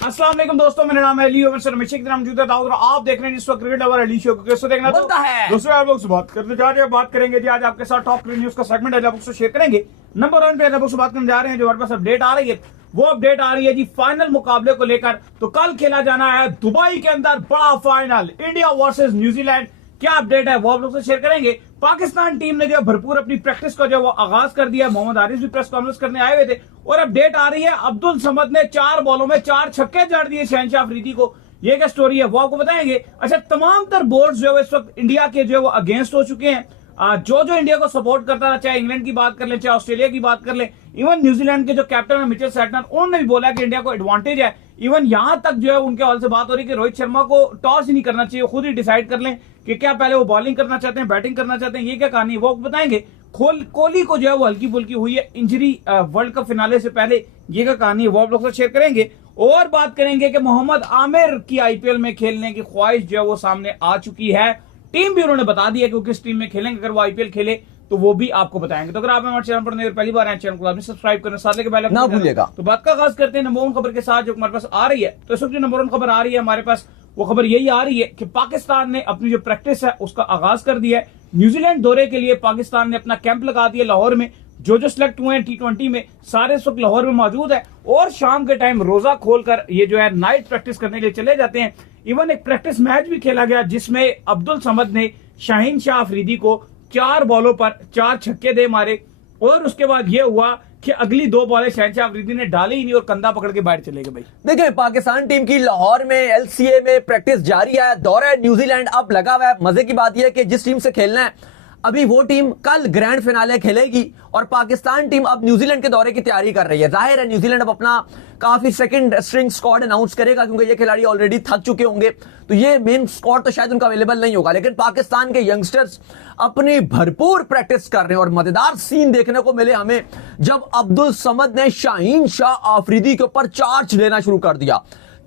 अस्सलाम वालेकुम दोस्तों, मेरा नाम है अली और सर हमेशा की तरह मौजूद है दाऊद और आप देख रहे हैं इस वक्त क्रिकेट लवर अली शो को। कैसे देखना बनता है दोस्तों, आप लोग से बात करते जा रहे हैं। बात करेंगे जी आज आपके साथ टॉप क्रिकेट न्यूज का सेगमेंट है, आप लोग से शेयर करेंगे। नंबर 1 पे आप लोग से बात करने जा रहे हैं, जो हमारे पास अपडेट आ रही है वो अपडेट आ रही है जी फाइनल मुकाबले को लेकर। तो कल खेला जाना है दुबई के अंदर बड़ा फाइनल, इंडिया वर्सेस न्यूजीलैंड। क्या अपडेट है वो आप लोग से शेयर करेंगे। पाकिस्तान टीम ने जो भरपूर अपनी प्रैक्टिस का जो वो आगाज कर दिया। मोहम्मद हारिस भी प्रेस कॉन्फ्रेंस करने आए हुए थे और अपडेट आ रही है अब्दुल समद ने 4 बॉलों में 4 छक्के जड़ दिए शहनशाह अफरीदी को। ये क्या स्टोरी है वो आपको बताएंगे। अच्छा, तमाम तर बोर्ड जो है इस वक्त इंडिया के जो है वो अगेंस्ट हो चुके हैं। जो इंडिया को सपोर्ट करता था, चाहे इंग्लैंड की बात कर ले, चाहे ऑस्ट्रेलिया की बात कर ले, इवन न्यूजीलैंड के जो कैप्टन है मिचेल सैटनर, उन्होंने भी बोला कि इंडिया को एडवांटेज है। इवन यहां तक जो है उनके हॉल से बात हो रही है कि रोहित शर्मा को टॉस ही नहीं करना चाहिए, खुद ही डिसाइड कर लें कि क्या पहले वो बॉलिंग करना चाहते हैं, बैटिंग करना चाहते हैं। ये क्या कहानी है वो बताएंगे। कोहली को जो है वो हल्की फुल्की हुई है इंजरी वर्ल्ड कप फिनाले से पहले, ये क्या कहानी है वो आप लोग से शेयर करेंगे। और बात करेंगे कि मोहम्मद आमिर की आईपीएल में खेलने की ख्वाहिश जो है वो सामने आ चुकी है। टीम भी उन्होंने बता दी है कि किस टीम में खेलेंगे, अगर वो आईपीएल खेले तो वो भी आपको बताएंगे। तो अगर आप हमारे चैनल पर नए पहली बार आए, चैनल को आपने सब्सक्राइब करना, साथ लेके बेल आइकन ना भूलिएगा। तो बात का खास करते हैं नंबर 1 खबर के साथ जो हमारे पास आ रही है। तो इस वक्त जो नंबर 1 खबर आ रही है हमारे पास, वो खबर यही आ रही है कि पाकिस्तान ने अपनी जो प्रैक्टिस है उसका आगाज कर दिया है। न्यूजीलैंड दौरे के लिए पाकिस्तान ने अपना कैंप लगा दिया लाहौर में। जो सिलेक्ट हुए हैं T20 में सारे इस वक्त लाहौर में मौजूद है और शाम के टाइम रोजा खोलकर ये जो है नाइट प्रैक्टिस करने के लिए चले जाते हैं। इवन एक प्रैक्टिस मैच भी खेला गया जिसमें अब्दुल समद ने शाहीन शाह अफरीदी को 4 बॉलों पर 4 छक्के दे मारे और उसके बाद यह हुआ कि अगली 2 बॉलें शहनशाह अफरीदी ने डाली ही नहीं और कंधा पकड़ के बाहर चले गए। भाई देखिए, पाकिस्तान टीम की लाहौर में LCA में प्रैक्टिस जारी है। दौरा न्यूजीलैंड अब लगा हुआ है। मजे की बात यह है कि जिस टीम से खेलना है अभी वो टीम कल ग्रैंड फिनाले खेलेगी और पाकिस्तान टीम अब न्यूजीलैंड के दौरे की तैयारी कर रही है। जाहिर है न्यूजीलैंड अब अपना काफी सेकंड स्ट्रिंग स्क्वाड अनाउंस करेगा क्योंकि ये खिलाड़ी ऑलरेडी थक चुके होंगे, तो ये मेन स्क्वाड तो शायद उनका अवेलेबल नहीं होगा। लेकिन पाकिस्तान के यंगस्टर्स अपनी भरपूर प्रैक्टिस कर रहे हैं और मजेदार सीन देखने को मिले हमें जब अब्दुल समद ने शाहीन शाह अफरीदी के ऊपर चार्ज लेना शुरू कर दिया।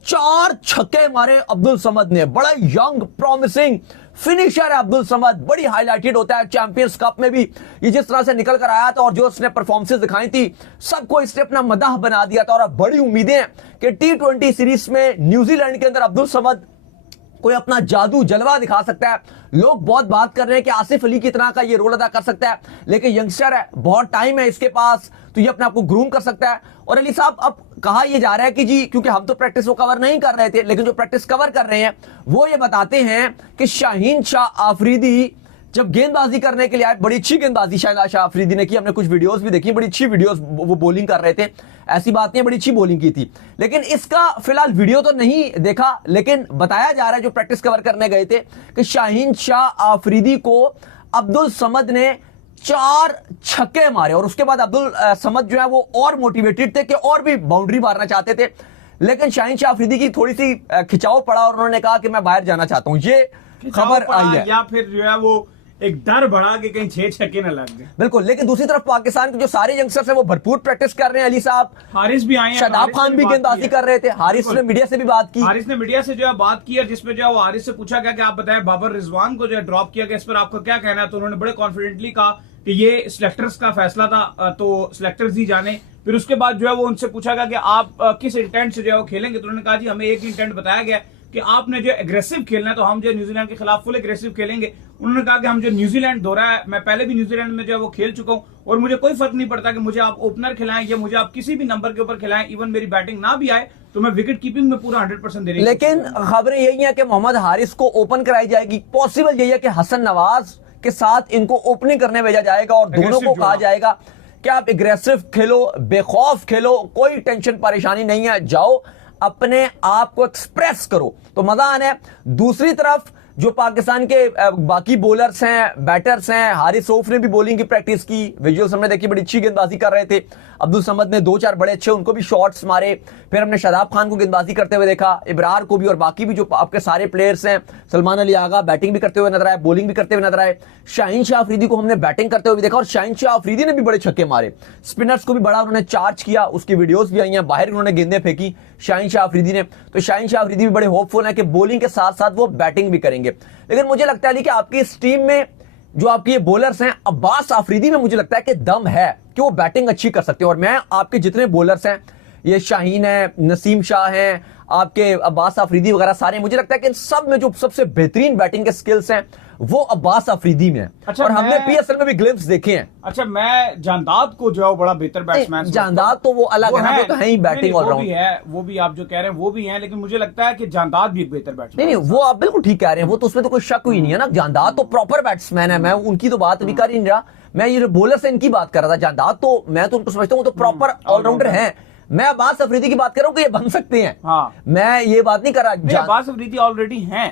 4 छक्के मारे अब्दुल समद ने। बड़ा यंग प्रॉमिसिंग फिनिशर है अब्दुल समद, बड़ी हाईलाइटेड होता है। चैंपियंस कप में भी ये जिस तरह से निकल कर आया था और जो उसने परफॉर्मेंसेस दिखाई थी सबको इसने अपना मदाह बना दिया था। और अब बड़ी उम्मीदें हैं कि T20 सीरीज में न्यूजीलैंड के अंदर अब्दुल समद कोई अपना जादू जलवा दिखा सकता है। लोग बहुत बात कर रहे हैं कि आसिफ अली की तरह का ये रोल अदा कर सकता है, लेकिन यंगस्टर है, बहुत टाइम है इसके पास, तो ये अपने आप को ग्रूम कर सकता है। और अली साहब, अब कहा यह जा रहा है कि जी, क्योंकि हम तो प्रैक्टिस वो कवर नहीं कर रहे थे, लेकिन जो प्रैक्टिस कवर कर रहे हैं वो ये बताते हैं कि शाहीन शाह अफरीदी जब गेंदबाजी करने के लिए आए, बड़ी अच्छी गेंदबाजी शाहीन शाह अफरीदी ने की। हमने कुछ वीडियोस भी देखी, बड़ी अच्छी वीडियोस, वो बॉलिंग कर रहे थे, ऐसी बात नहीं, बड़ी अच्छी बॉलिंग की थी। लेकिन इसका फिलहाल वीडियो तो नहीं देखा, लेकिन बताया जा रहा है जो प्रैक्टिस कवर करने गए थे कि शाहीन शाह अफरीदी को अब्दुल समद ने 4 छक्के मारे और उसके बाद अब्दुल समद जो है वो और मोटिवेटेड थे कि और भी बाउंड्री मारना चाहते थे। लेकिन शाहीन शाह अफरीदी की थोड़ी सी खिंचाव पड़ा और उन्होंने कहा कि मैं बाहर जाना चाहता हूं। ये खबर आई है, या फिर जो है वो एक डर बढ़ा के कहीं 6 छक्के न लग गए। बिल्कुल। लेकिन दूसरी तरफ पाकिस्तान के जो सारे यंगस्टर्स हैं वो भरपूर प्रैक्टिस कर रहे हैं। अली साहब, हारिस भी आए हैं, शादाब खान भी गेंदबाजी कर रहे थे। हारिस ने मीडिया से भी बात की। हारिस ने मीडिया से जो है बात की है, जिसमें जो है वो हारिस से पूछा गया कि आप बताएं बाबर रिजवान को जो है ड्रॉप किया गया, इस पर आपका क्या कहना है। तो उन्होंने बड़े कॉन्फिडेंटली कहा कि ये सिलेक्टर्स का फैसला था, तो सिलेक्टर्स ही जाने। फिर उसके बाद जो है वो उनसे पूछा गया कि आप किस इंटेंट से जो है वो खेलेंगे। तो उन्होंने कहा जी हमें एक इंटेंट बताया गया कि आपने जो एग्रेसिव खेलना है, तो हम जो न्यूजीलैंड के खिलाफ फुल एग्रेसिव खेलेंगे। उन्होंने कहा कि हम जो न्यूजीलैंड दौरा है, मैं पहले भी न्यूजीलैंड में जो है वो खेल चुका हूं और मुझे कोई फर्क नहीं पड़ता कि मुझे आप ओपनर खिलाएं या मुझे आप किसी भी नंबर के ऊपर खिलाएं, इवन मेरी बैटिंग ना भी आए तो मैं विकेट कीपिंग में पूरा 100% दे रही हूं। लेकिन खबरें यही है कि मोहम्मद हारिस को ओपन कराई जाएगी। पॉसिबल यही है कि हसन नवाज के साथ इनको ओपनिंग करने भेजा जाएगा और दोनों को कहा जाएगा कि आप एग्रेसिव खेलो, बेखौफ खेलो, कोई टेंशन परेशानी नहीं है, जाओ अपने आप को एक्सप्रेस करो तो मजा आना है। दूसरी तरफ जो पाकिस्तान के बाकी बॉलर्स हैं, बैटर्स हैं, हारिस रऊफ ने भी बॉलिंग की प्रैक्टिस की, विजुअल्स हमने देखी, बड़ी अच्छी गेंदबाजी कर रहे थे। अब्दुल समद ने 4 बड़े अच्छे उनको भी शॉट्स मारे। फिर हमने शादाब खान को गेंदबाजी करते हुए देखा, इब्रार को भी, और बाकी भी जो आपके सारे प्लेयर्स हैं, सलमान अली आगा बैटिंग भी करते हुए नजर आए, बॉलिंग भी करते हुए नजर आए। शाहीन शाह अफरीदी को हमने बैटिंग करते हुए देखा और शाहीन शाह अफरीदी ने भी बड़े छक्के मारे। स्पिनर्स को भी बड़ा उन्होंने चार्ज किया, उसकी वीडियोस भी आई हैं, बाहर उन्होंने गेंदें फेंकी शाहीन शाह अफरीदी ने। तो शाहीन शाह अफरीदी भी बड़े होपफुल है कि बॉलिंग के साथ साथ वो बैटिंग भी करेंगे। लेकिन मुझे लगता है कि आपकी इस टीम में जो आपके ये बॉलर्स हैं, अब्बास आफरीदी में मुझे लगता है कि दम है कि वो बैटिंग अच्छी कर सकते हैं। और मैं आपके जितने बॉलर्स हैं ये शाहीन है, नसीम शाह हैं, आपके अब्बास अफरीदी वगैरह सारे, मुझे लगता है कि इन सब में जो सबसे बेहतरीन बैटिंग के स्किल्स हैं वो अब्बास अफरीदी में है। अच्छा, और हमने पीएसएल में भी ग्लिम्स देखे हैं। अच्छा, मैं जानदाद को जो है बड़ा बेहतर बैट्समैन, जानदाद तो वो अलग है, वो तो है ही बैटिंग ऑलराउंडर, वो भी आप जो कह रहे हैं वो भी है, लेकिन मुझे लगता है कि जानदाद भी एक बेहतर बैट्समैन। नहीं, वो आप बिल्कुल ठीक कह रहे हैं, वो तो उसमें तो कोई शक ही नहीं है ना। जानदाद तो प्रॉपर बैट्समैन है, मैं उनकी तो बात भी कर ही नहीं रहा, मैं ये बॉलर से इनकी बात कर रहा था। जानदाद तो मैं तो उनको समझता हूँ तो प्रॉपर ऑलराउंडर है। मैं अब्बास अफरीदी की बात कर रहा हूँ कि ये बन सकते हैं। हाँ, मैं ये बात नहीं कर रहा, अब्बास अफरीदी ऑलरेडी हैं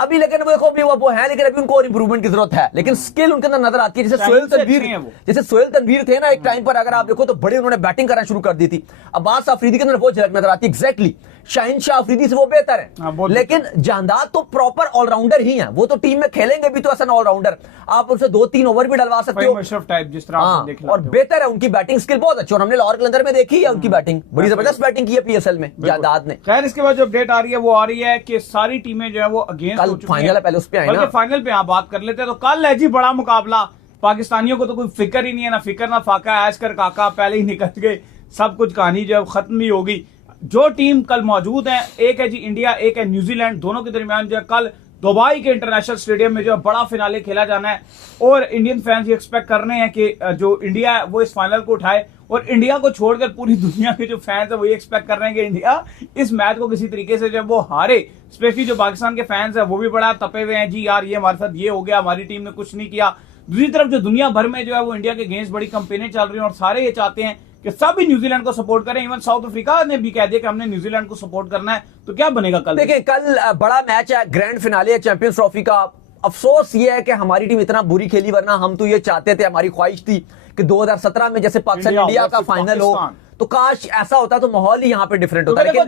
अभी, लेकिन वो देखो अभी वो है, लेकिन अभी उनको और इंप्रूवमेंट की जरूरत है, लेकिन स्किल उनके अंदर नजर आती है। जैसे सोहेल तनवीर थे ना एक टाइम पर, अगर आप देखो तो बड़े उन्होंने बैटिंग करना शुरू कर दी थी। अब्बास अफरीदी के अंदर वो झलक नजर आती है। एग्जैक्टली, शाहीन शाह अफरीदी से वो बेहतर है, लेकिन जानदाद तो प्रॉपर ऑलराउंडर ही है। वो तो टीम में खेलेंगे भी तो ऐसा ऑलराउंडर, आप उनसे 2-3 ओवर भी डलवा सकते हो टाइप जिस तरह और बेहतर है, उनकी बैटिंग स्किल बहुत अच्छी। और हमने लाहौर के अंदर में देखी है उनकी बैटिंग, बड़ी जबरदस्त बैटिंग की है पीएसएल में जानदाद ने। खैर, इसके बाद जो अपडेट आ रही है वो आ रही है कि सारी टीमें जो है वो अगेंस्ट हो चुकी हैं। फाइनल है, पहले उस पे आए ना, फाइनल पे आप बात कर लेते हैं। तो कल है जी बड़ा मुकाबला, पाकिस्तानियों को तो कोई फिक्र ही नहीं है, ना फिक्र ना फाका, ऐश कर काका पहले ही निकल गए, सब कुछ कहानी जो है खत्म ही होगी। जो टीम कल मौजूद है, एक है जी इंडिया, एक है न्यूजीलैंड, दोनों के दरमियान जो है कल दुबई के इंटरनेशनल स्टेडियम में जो है बड़ा फिनाले खेला जाना है। और इंडियन फैंस ये एक्सपेक्ट कर रहे हैं कि जो इंडिया है वो इस फाइनल को उठाए, और इंडिया को छोड़कर पूरी दुनिया के जो फैंस है वो ये एक्सपेक्ट कर रहे हैं कि इंडिया इस मैच को किसी तरीके से जब वो हारे। स्पेशली जो पाकिस्तान के फैंस है वो भी बड़ा तपे हुए हैं जी, यार ये हमारे साथ ये हो गया, हमारी टीम ने कुछ नहीं किया। दूसरी तरफ जो दुनिया भर में जो है वो इंडिया के अगेंस्ट बड़ी कंपेनें चल रही हैं, और सारे ये चाहते हैं कि सब भी न्यूजीलैंड को सपोर्ट करें। इवन साउथ अफ्रीका ने भी कह दिया कि हमने न्यूजीलैंड को सपोर्ट करना है। तो क्या बनेगा कल? देखिए, कल बड़ा मैच है, ग्रैंड फिनाले है चैंपियंस ट्रॉफी का। अफसोस ये है कि हमारी टीम इतना बुरी खेली, वरना हम तो ये चाहते थे, हमारी ख्वाहिश थी कि 2017 में जैसे पाकिस्तान इंडिया का फाइनल हो, तो काश ऐसा होता तो माहौल ही यहाँ पे डिफरेंट होता। लेकिन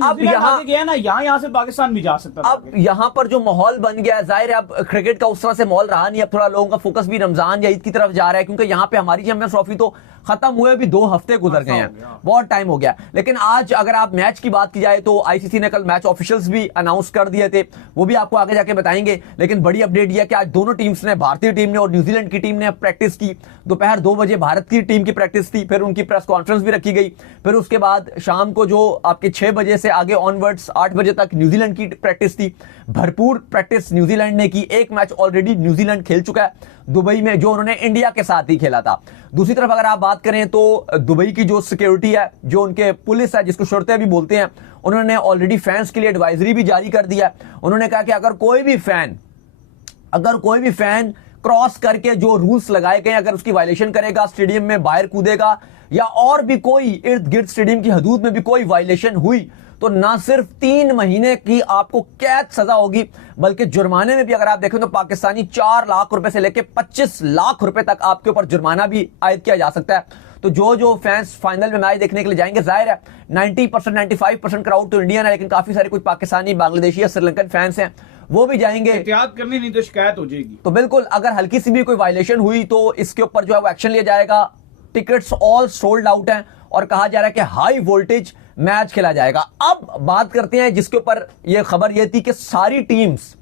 अब यहाँ से पाकिस्तान भी जा सकता था। अब यहाँ पर जो माहौल बन गया है, जाहिर है अब क्रिकेट का उस तरह से माहौल रहा नहीं। अब थोड़ा लोगों का फोकस भी रमजान या ईद की तरफ जा रहा है, क्योंकि यहाँ पे हमारी चैंपियंस ट्रॉफी तो खत्म हुए भी 2 हफ्ते गुजर गए हैं, बहुत टाइम हो गया। लेकिन आज अगर आप मैच की बात की जाए तो आईसीसी ने कल मैच ऑफिशियल्स भी अनाउंस कर दिए थे, वो भी आपको आगे जाके बताएंगे। लेकिन बड़ी अपडेट यह कि आज दोनों टीम्स ने, भारतीय टीम ने और न्यूजीलैंड की टीम ने प्रैक्टिस की। दोपहर 2 बजे भारत की टीम की प्रैक्टिस थी, फिर उनकी प्रेस कॉन्फ्रेंस भी रखी गई, फिर उसके बाद शाम को जो आपके 6 बजे से आगे ऑनवर्ड्स 8 बजे तक न्यूजीलैंड की प्रैक्टिस थी। भरपूर प्रैक्टिस न्यूजीलैंड ने की, एक मैच ऑलरेडी न्यूजीलैंड खेल चुका है दुबई में, जो उन्होंने इंडिया के साथ ही खेला था। दूसरी तरफ अगर आप बात करें तो दुबई की जो सिक्योरिटी है, जो उनके पुलिस है, जिसको शर्तें भी बोलते हैं, उन्होंने ऑलरेडी फैंस के लिए एडवाइजरी भी जारी कर दिया। उन्होंने कहा कि अगर कोई भी फैन क्रॉस करके जो रूल्स लगाए गए, अगर उसकी वायलेशन करेगा, स्टेडियम में बाहर कूदेगा, या और भी कोई इर्द गिर्द स्टेडियम की हदूद में भी कोई वायलेशन हुई, तो ना सिर्फ 3 महीने की आपको कैद सजा होगी, बल्कि जुर्माने में भी अगर आप देखें तो पाकिस्तानी 4 लाख रुपए से लेकर 25 लाख रुपए तक आपके ऊपर जुर्माना भी आयद किया जा सकता है। तो जो फैंस फाइनल में मैच देखने के लिए जाएंगे, जाहिर है 90% 95% क्राउड तो इंडियन है, लेकिन काफी सारे कुछ पाकिस्तानी, बांग्लादेशी या श्रीलंकन फैंस हैं, वो भी जाएंगे। एहतियात करनी, नहीं तो शिकायत हो जाएगी। तो बिल्कुल, अगर हल्की सी भी कोई वायलेशन हुई तो इसके ऊपर जो है वो एक्शन लिया जाएगा। टिकट्स ऑल सोल्ड आउट हैं और कहा जा रहा है कि हाई वोल्टेज मैच खेला जाएगा। अब बात करते हैं जिसके ऊपर यह खबर यह थी कि सारी टीम्स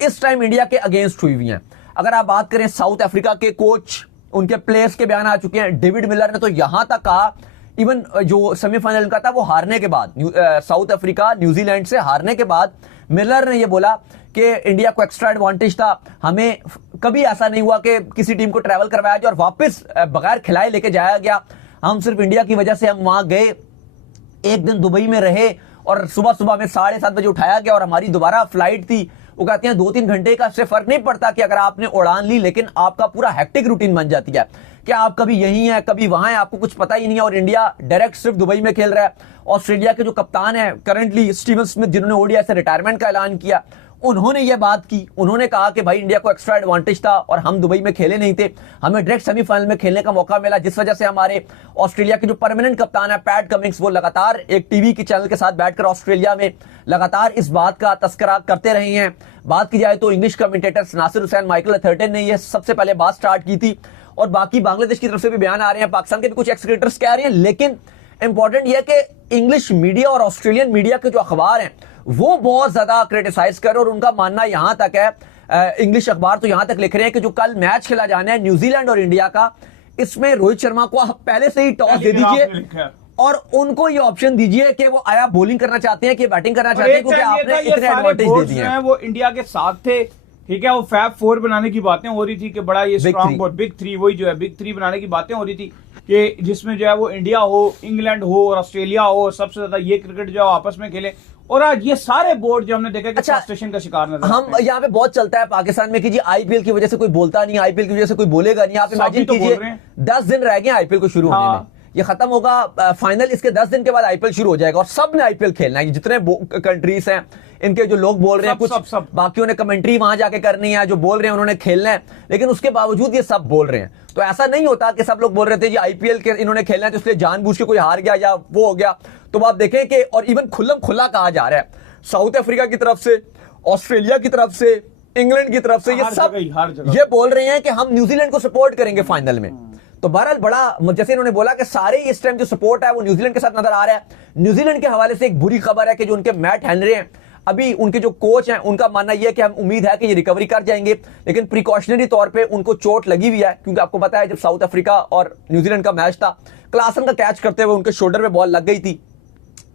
इस टाइम इंडिया के अगेंस्ट हुई हुई हैं। अगर आप बात करें साउथ अफ्रीका के कोच, उनके प्लेयर्स के बयान आ चुके हैं। डेविड मिलर ने तो यहां तक कहा, इवन जो सेमीफाइनल का था वो हारने के बाद, साउथ अफ्रीका न्यूजीलैंड से हारने के बाद मिलर ने यह बोला कि इंडिया को एक्स्ट्रा एडवांटेज था, हमें कभी ऐसा नहीं हुआ कि किसी टीम को ट्रैवल करवाया गया और वापस बगैर खिलाए लेके जाया गया। हम सिर्फ इंडिया की वजह से हम वहां गए, एक दिन दुबई में रहे और सुबह में 7:30 बजे उठाया गया और हमारी दोबारा फ्लाइट थी। वो कहते हैं 2-3 घंटे का से फर्क नहीं पड़ता कि अगर आपने उड़ान ली, लेकिन आपका पूरा हेक्टिक रूटीन बन जाती है कि आप कभी यहीं हैं, कभी वहां हैं, आपको कुछ पता ही नहीं है। और इंडिया डायरेक्ट सिर्फ दुबई में खेल रहा है। ऑस्ट्रेलिया के जो कप्तान है करंटली, स्टीवन स्मिथ, जिन्होंने ओडीआई से रिटायरमेंट का ऐलान किया, उन्होंने यह बात की। उन्होंने कहा कि भाई इंडिया को एक्स्ट्रा एडवांटेज था और हम दुबई में खेले नहीं थे, हमें डायरेक्ट सेमीफाइनल में खेलने का मौका मिला, जिस वजह से हमारे ऑस्ट्रेलिया के जो परमानेंट कप्तान है पैट कमिंग्स, वो लगातार एक टीवी के चैनल के साथ बैठकर ऑस्ट्रेलिया में लगातार इस बात का तस्करा करते रहे हैं। बात की जाए तो English commentators Nasser Hussain, Michael Atherton ने यह सबसे पहले बात स्टार्ट की थी, और बाकी बांग्लादेश की तरफ से भी बयान आ रहे हैं, पाकिस्तान के भी कुछ एक्स क्रिकेटर्स कह रहे हैं। लेकिन इंपॉर्टेंट यह कि इंग्लिश मीडिया और ऑस्ट्रेलियन मीडिया के जो अखबार हैं वो बहुत ज्यादा क्रिटिसाइज कर रहे हैं, और उनका मानना यहां तक है, इंग्लिश अखबार तो यहां तक लिख रहे हैं कि जो कल मैच खेला जाना है न्यूजीलैंड और इंडिया का, इसमें रोहित शर्मा को आप पहले से ही टॉस दे दीजिए और उनको ये ऑप्शन दीजिए कि वो आया बॉलिंग करना चाहते हैं कि बैटिंग करना और चाहते हैं, एक क्योंकि टाइम ये आपने था, ये इतने सारे एडवांटेज दे बोर्ड्स दिए जो हैं। हैं वो इंडिया के साथ थे, ठीक है। वो फैब 4 बनाने की बातें हो रही थी कि बड़ा ये Big strong three। Board big 3, वही जो है बिग 3 बनाने की बातें हो रही थी कि जिसमें जो है वो इंडिया हो, इंग्लैंड हो और ऑस्ट्रेलिया हो, और सबसे ज्यादा ये क्रिकेट जो है आपस में खेले। और आज ये सारे बोर्ड जो हमने देखा कि अच्छा, फ्रस्ट्रेशन का शिकार नजर हम आते हैं। यहाँ पे बहुत चलता है पाकिस्तान में कि जी आईपीएल की वजह से कोई बोलता नहीं, आईपीएल की वजह से कोई बोलेगा नहीं। आप सब इमेजिन भी तो बोल कीजिए रहे हैं। 10 दिन रह गए आईपीएल को शुरू होने हाँ। में, ये खत्म होगा फाइनल, इसके 10 दिन के बाद आईपीएल शुरू हो जाएगा और सब ने आईपीएल खेलना है। जितने कंट्रीज हैं, इनके जो लोग बोल रहे हैं, सब, कुछ सब। बाकियों ने कमेंट्री वहां जाके करनी है, जो बोल रहे हैं उन्होंने खेलना है, लेकिन उसके बावजूद ये सब बोल रहे हैं। तो ऐसा नहीं होता कि सब लोग बोल रहे थे जी आईपीएल के इन्होंने खेलना है तो इसलिए जानबूझ के कोई हार गया या वो हो गया। तो आप देखें कि और इवन खुल्लम खुल्ला कहा जा रहा है साउथ अफ्रीका की तरफ से, ऑस्ट्रेलिया की तरफ से, इंग्लैंड की तरफ से, ये हर सब हर जगह ये बोल रहे हैं कि हम न्यूजीलैंड को सपोर्ट करेंगे फाइनल में। तो बहरहाल बड़ा, जैसे इन्होंने बोला कि सारे इस टाइम जो सपोर्ट है वो न्यूजीलैंड के साथ नजर आ रहा है। न्यूजीलैंड के हवाले से एक बुरी खबर है कि जो उनके मैट हेनरी हैं, अभी उनके जो कोच हैं, उनका मानना यह है कि हम उम्मीद है कि ये रिकवरी कर जाएंगे, लेकिन प्रिकॉशनरी तौर पे उनको चोट लगी हुई है। क्योंकि आपको पता है जब साउथ अफ्रीका और न्यूजीलैंड का मैच था, क्लासन का कैच करते हुए उनके शोल्डर में बॉल लग गई थी,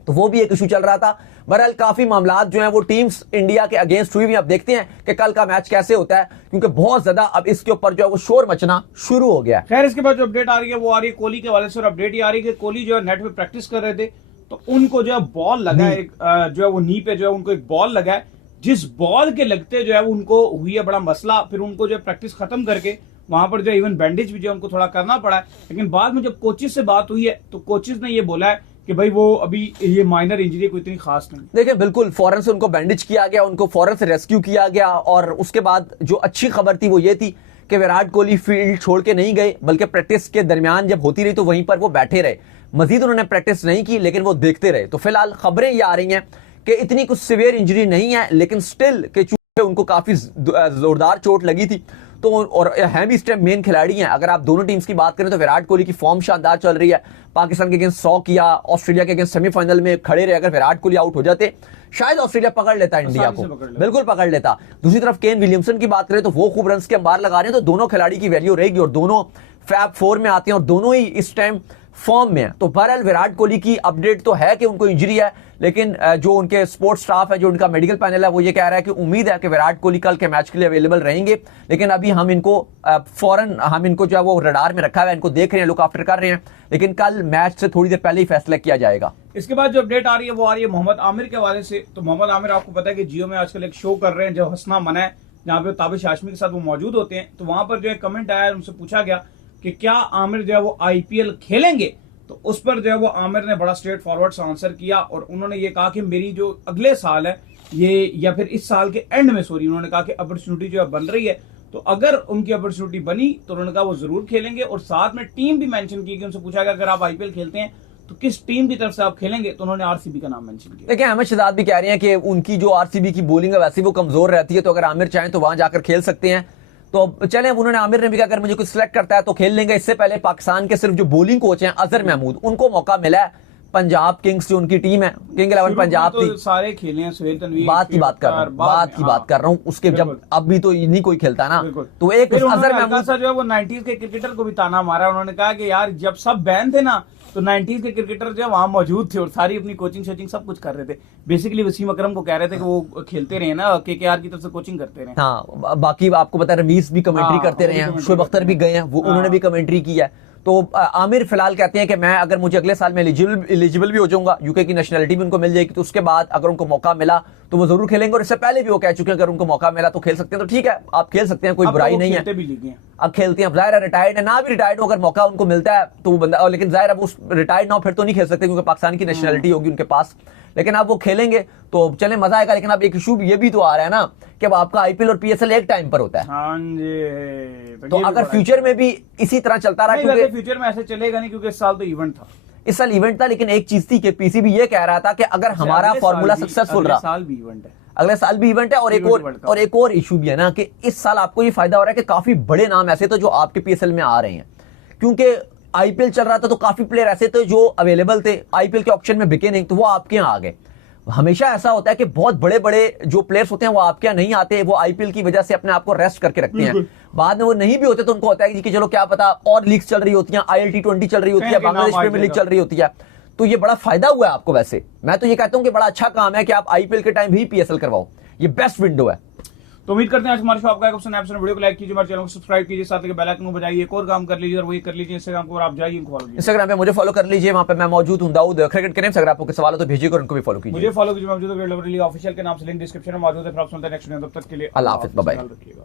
तो वो भी एक इशू चल रहा था। बहरहाल काफी मामलात जो हैं वो टीम्स इंडिया के अगेंस्ट हुई हुई। अब देखते हैं कि कल का मैच कैसे होता है, क्योंकि बहुत ज्यादा अब इसके ऊपर जो है वो शोर मचना शुरू हो गया है। खैर, इसके बाद जो अपडेट आ रही है वो आ रही है कोहली के हवाले से, और अपडेट ये आ रही है कि कोहली जो है नेट पे प्रैक्टिस कर रहे थे तो उनको जो है बॉल लगा है, जो है वो नी पे जो है उनको एक बॉल लगा है, जिस बॉल के लगते जो है उनको हुई है बड़ा मसला। फिर उनको जो है प्रैक्टिस खत्म करके वहां पर जो इवन बैंडेज भी जो है उनको थोड़ा करना पड़ा है। लेकिन बाद में जब कोचेस से बात हुई है तो कोचेस ने ये बोला है कि भाई वो अभी ये माइनर इंजरी कोई इतनी खास नहीं। देखिए बिल्कुल फौरन से उनको बैंडेज किया गया, उनको फौरन से रेस्क्यू किया गया, और उसके बाद जो अच्छी खबर थी वो ये थी कि विराट कोहली फील्ड छोड़ के नहीं गए, बल्कि प्रैक्टिस के दरमियान जब होती रही तो वहीं पर वो बैठे रहे। मजीद उन्होंने प्रैक्टिस नहीं की, लेकिन वो देखते रहे। तो फिलहाल खबरें ये आ रही हैं कि इतनी कुछ सीवियर इंजरी नहीं है, लेकिन स्टिल के चूंकि उनको काफी जोरदार चोट लगी थी, तो और हैं भी इस टाइम मेन खिलाड़ी हैं। अगर आप दोनों टीम्स की बात करें तो विराट कोहली की फॉर्म शानदार चल रही है, पाकिस्तान के अगेंस्ट 100 किया, ऑस्ट्रेलिया के अगेंस्ट सेमीफाइनल में खड़े रहे। अगर विराट कोहली आउट हो जाते शायद ऑस्ट्रेलिया पकड़ लेता इंडिया को, बिल्कुल पकड़ लेता। दूसरी तरफ केन विलियमसन की बात करें तो वो खूब रन्स के अंबार लगा रहे हैं, तो दोनों खिलाड़ी की वैल्यू रहेगी और दोनों फैब 4 में आते हैं और दोनों ही इस टाइम फॉर्म में है। तो बहरहाल विराट कोहली की अपडेट तो है कि उनको इंजरी है, लेकिन जो उनके स्पोर्ट्स स्टाफ है, जो उनका मेडिकल पैनल है, वो ये कह रहा है कि उम्मीद है कि विराट कोहली कल के मैच के लिए अवेलेबल रहेंगे। लेकिन अभी हम इनको फौरन हम इनको जो है वो रडार में रखा हुआ है, इनको देख रहे हैं, लुक आफ्टर कर रहे हैं, लेकिन कल मैच से थोड़ी देर पहले ही फैसला किया जाएगा। इसके बाद जो अपडेट आ रही है वो आ रही है मोहम्मद आमिर के हवाले से। तो मोहम्मद आमिर आपको पता है कि जियो में आजकल एक शो कर रहे हैं जो हंसना मना है, जहाँ पे ताबिश हाशमी के साथ वो मौजूद होते हैं। तो वहां पर जो है कमेंट आया, उनसे पूछा गया कि क्या आमिर जो है वो आईपीएल खेलेंगे, तो उस पर जो है वो आमिर ने बड़ा स्ट्रेट फॉरवर्ड सा आंसर किया और उन्होंने ये कहा कि मेरी जो अगले साल है ये, या फिर इस साल के एंड में, सॉरी, उन्होंने कहा कि अपॉर्चुनिटी जो है बन रही है, तो अगर उनकी अपॉर्चुनिटी बनी तो उन्होंने कहा वो जरूर खेलेंगे। और साथ में टीम भी मेंशन की कि उनसे पूछा गया अगर आप आईपीएल खेलते हैं तो किस टीम की तरफ से आप खेलेंगे, तो उन्होंने आरसीबी का नाम मेंशन किया। देखिए अहमद शहजाद भी कह रहे हैं कि उनकी जो आरसीबी की बॉलिंग है वैसे वो कमजोर रहती है, तो अगर आमिर चाहें तो वहां जाकर खेल सकते हैं। तो चले, उन्होंने आमिर ने भी कहा अगर मुझे कुछ सिलेक्ट करता है तो खेल लेंगे। इससे पहले पाकिस्तान के सिर्फ जो बॉलिंग कोच हैं अजहर महमूद, उनको मौका मिला है। पंजाब किंग्स जो उनकी टीम है, किंग 11 पंजाब तो थी, सारे खेले हैं, सुहेल तनवीर बात की बात कर रहा हूँ उसके, जब अब भी तो नहीं कोई खेलता ना, तो एक अजहर महमूद जो है वो 90s के क्रिकेटर को भी ताना मारा। उन्होंने कहा कि यार जब सब बैन थे ना तो 90s के क्रिकेटर जो है वहां मौजूद थे और सारी अपनी कोचिंग शोचिंग सब कुछ कर रहे थे। बेसिकली वसीम अकरम को कह रहे थे कि वो खेलते रहे ना, केकेआर की तरफ से कोचिंग करते रहे। हाँ, बाकी आपको पता है रमीज भी कमेंट्री करते रहे हैं, शोएब अख्तर भी गए हैं, वो उन्होंने भी कमेंट्री की है। तो आमिर फिलहाल कहते हैं कि मैं अगर मुझे अगले साल में एलिजिबल भी हो जाऊंगा, यूके की नेशनलिटी भी उनको मिल जाएगी, तो उसके बाद अगर उनको मौका मिला तो वो जरूर खेलेंगे। और इससे पहले भी वो कह चुके हैं अगर उनको मौका मिला तो खेल सकते हैं। तो ठीक है, आप खेल सकते हैं, कोई बुराई नहीं है, अब खेलते हैं। अब जाहिर है रिटायर्ड है, ना भी रिटायर्ड हो, अगर मौका उनको मिलता है तो वो बंदा, लेकिन जाहिर है वो रिटायर्ड ना हो फिर तो नहीं खेल सकते क्योंकि पाकिस्तान की नेशनलिटी होगी उनके पास। लेकिन अब वो खेलेंगे तो चले, मजा आएगा। लेकिन अब एक इशू ये भी तो आ रहा है ना कि अब आपका आईपीएल और पीएसएल एक टाइम पर होता है। हाँ जी, तो अगर फ्यूचर में भी इसी तरह चलता रहा, क्योंकि फ्यूचर में ऐसे चलेगा नहीं, क्योंकि इस साल तो इवेंट था, इस साल इवेंट था। लेकिन एक चीज थी कि पीसीबी ये कह रहा था कि अगर हमारा फॉर्मूला सक्सेसफुल रहा, साल भी इवेंट है, अगले साल भी इवेंट है। और एक और इशू भी है ना कि इस साल आपको ये फायदा हो रहा है कि काफी बड़े नाम ऐसे थे जो आपके पीएसएल में आ रहे हैं, क्योंकि आईपीएल चल रहा था तो काफी प्लेयर ऐसे थे जो अवेलेबल थे, आईपीएल के ऑक्शन में बिके नहीं, तो वो आपके यहाँ आ गए। हमेशा ऐसा होता है कि बहुत बड़े बड़े जो प्लेयर्स होते हैं वो आपके यहाँ नहीं आते, वो आईपीएल की वजह से अपने आप को रेस्ट करके रखते हैं। बाद में वो नहीं भी होते तो उनको होता है कि चलो क्या पता और लीग्स चल रही होती हैं, ILT20 चल रही होती है, बांग्लादेश प्रीमियर लीग चल रही होती है, तो ये बड़ा फायदा हुआ है आपको। वैसे मैं तो ये कहता हूं कि बड़ा अच्छा काम है कि आप आईपीएल के टाइम भी पीएसएल करवाओ, ये बेस्ट विंडो है। तो उम्मीद करते हैं आज हमारे शो आपका वीडियो को लाइक कीजिए, हमारे चैनल को सब्सक्राइब कीजिए, साथ ही बेल आइकन को बजाइए, एक और काम कर लीजिए और वही कर लीजिए इंस्टाग्राम को, और आप जाइए फॉलो कीजिए। इंस्टाग्राम पे मुझे फॉलो कर लीजिए, वहां पे मैं मौजूद हूं, दाऊद क्रिकेट के नेम से। अगर आपको कोई सवाल हो तो भेजिएगा और उनको भी फॉलो कीजिए। मुझे फॉलो कीजिए, मौजूद है ऑफिशियल के नाम से, लिंक डिस्क्रिप्शन में मौजूद है। फिर आप सुनते हैं नेक्स्ट वीडियो, तब तक के लिए अल्लाह हाफिज, बाय बाय। रखिएगा।